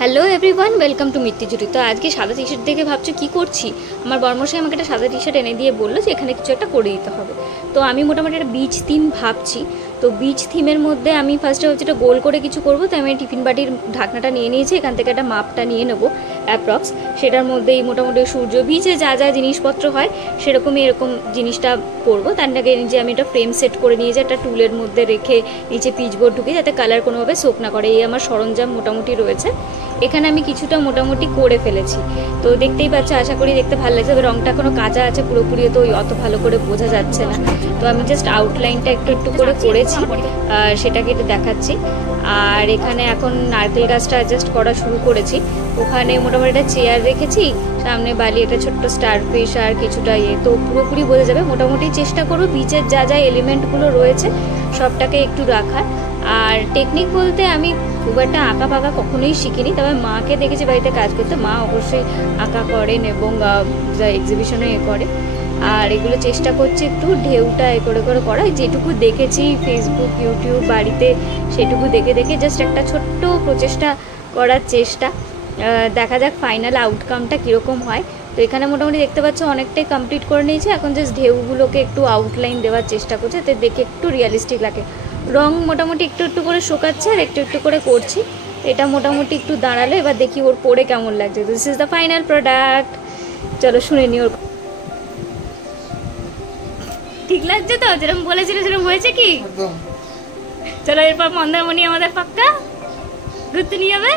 Hello everyone, welcome to মিত্তি জুটি। তো আজকে সাদা টি শার্ট দেখে ভাবছো কী করছি। আমার বর্মশাই আমাকে একটা সাদা টি শার্ট এনে দিয়ে বললো যে এখানে কিছু একটা করে দিতে হবে। তো আমি মোটামুটি একটা বিচ থিম ভাবছি। তো বিচ থিমের মধ্যে আমি ফার্স্টে ভাবছি একটা গোল করে কিছু করবো। তাই আমি টিফিন বাটির ঢাকনাটা নিয়ে নিয়েছি, এখান থেকে একটা মাপটা নিয়ে নেবো অ্যাপ্রক্স। সেটার মধ্যেই মোটামুটি সূর্য বিচে যা যা জিনিসপত্র হয় সেরকমই এরকম জিনিসটা করবো। তার আগে যে আমি একটা ফ্রেম সেট করে নিয়ে যাই, একটা টুলের মধ্যে রেখে নিচে পিচবোর্ড ঢুকে যাতে কালার কোনোভাবে সোক না করে। এই আমার সরঞ্জাম মোটামুটি রয়েছে। এখানে আমি কিছুটা মোটামুটি করে ফেলেছি, তো দেখতেই পাচ্ছ, আশা করি দেখতে ভালো লাগছে। তবে রংটা এখনো কাঁচা আছে পুরোপুরি, তো অত ভালো করে বোঝা যাচ্ছে না। তো আমি জাস্ট আউটলাইনটা একটু একটু করে করেছি, সেটাকে একটু দেখাচ্ছি। আর এখানে এখন নারকেল গাছটা অ্যাডজাস্ট করা শুরু করেছি। ওখানে মোটামুটি একটা চেয়ার রেখেছি, সামনে বালি, একটা ছোট্ট স্টারফিশ আর কিছুটা তো পুরোপুরি বোঝা যাবে। মোটামুটি চেষ্টা করবো বিচের যা যা এলিমেন্টগুলো রয়েছে সবটাকে একটু রাখার। আর টেকনিক বলতে আমি খুব একটা আঁকা পাকা কখনোই শিখিনি, তবে মাকে দেখেছি বাড়িতে কাজ করতে। মা অবশ্যই আঁকা করেন এবং এক্সিবিশনে করে। আর এগুলো চেষ্টা করছি একটু ঢেউটা করে করে করা, যেটুকু দেখেছি ফেসবুক ইউটিউব বাড়িতে সেটুকু দেখে দেখে জাস্ট একটা ছোট্ট প্রচেষ্টা করার চেষ্টা। দেখা যাক ফাইনাল আউটকামটা কীরকম হয়। তো এখানে মোটামুটি দেখতে পাচ্ছ অনেকটাই কমপ্লিট করে নিয়েছি। এখন জাস্ট ঢেউগুলোকে একটু আউটলাইন দেওয়ার চেষ্টা করছে, যাতে দেখে একটু রিয়েলিস্টিক লাগে। রং মোটামুটি একটু একটু করে শোকাচ্ছে আর একটু একটু করে করছি। এটা মোটামুটি একটু দাঁড়ালে এবার দেখি ওর পরে কেমন লাগছে। This is the final product. চলো শুনে নি ওর। ঠিক লাগছে তো? যেরকম বলেছিল সেরকম হয়েছে কি? চলো এরপর মন্দারমণি আমাদের পাক্কা ঘুরতে নিয়ে যাবে।